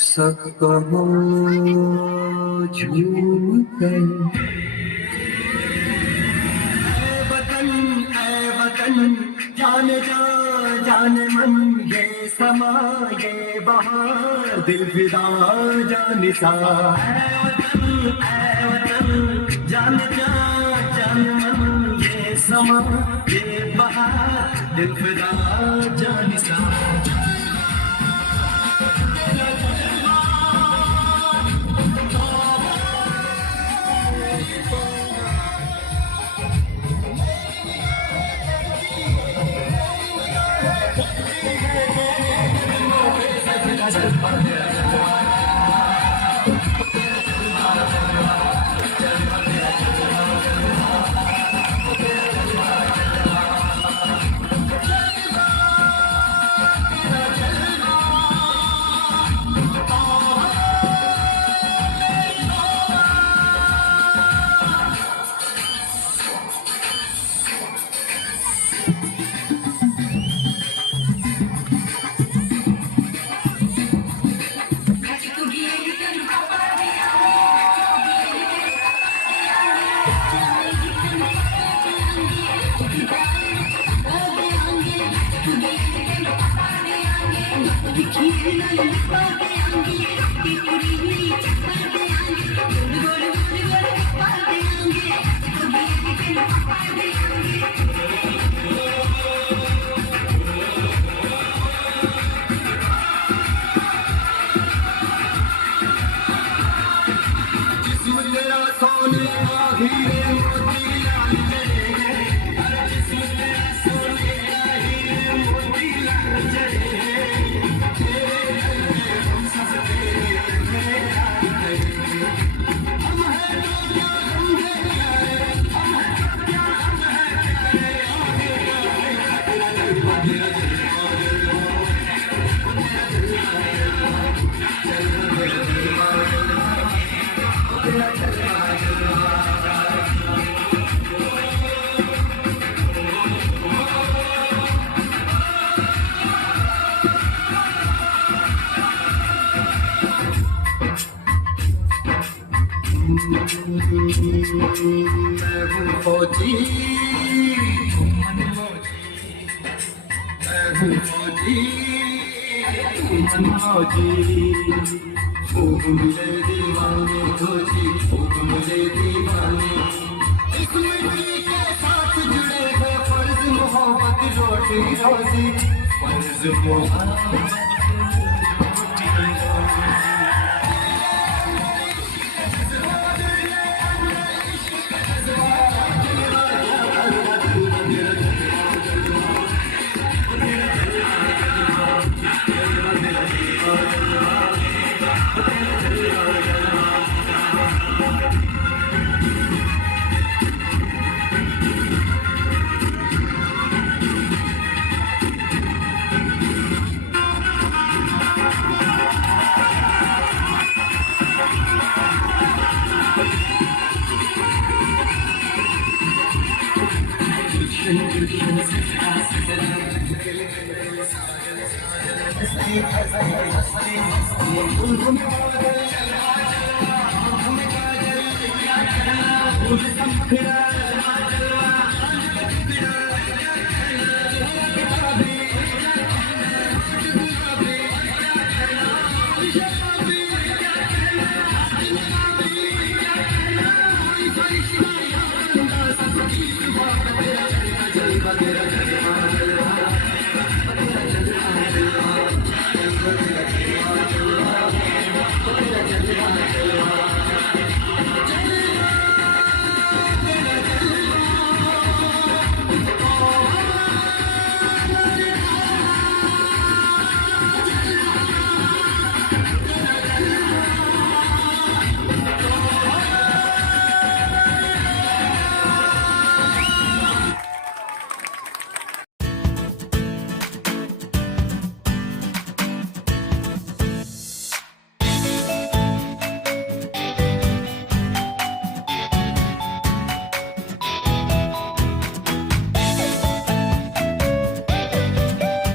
सख्त हो झूम कर ऐ वतन जाने जा जाने मन ये समा ये बहार दिल फिदा जाने सा ऐ वतन जाने जा जाने मन ये समा ये बहार दिल फिदा जाने सा मैं हूँ फौजी खूब मिले दीवाने फौजी खूब मिले दीवाने इस मिट्टी के साथ जुड़े हैं फर्ज मोहब्बत रोटी रोजी फर्ज मोहब्बत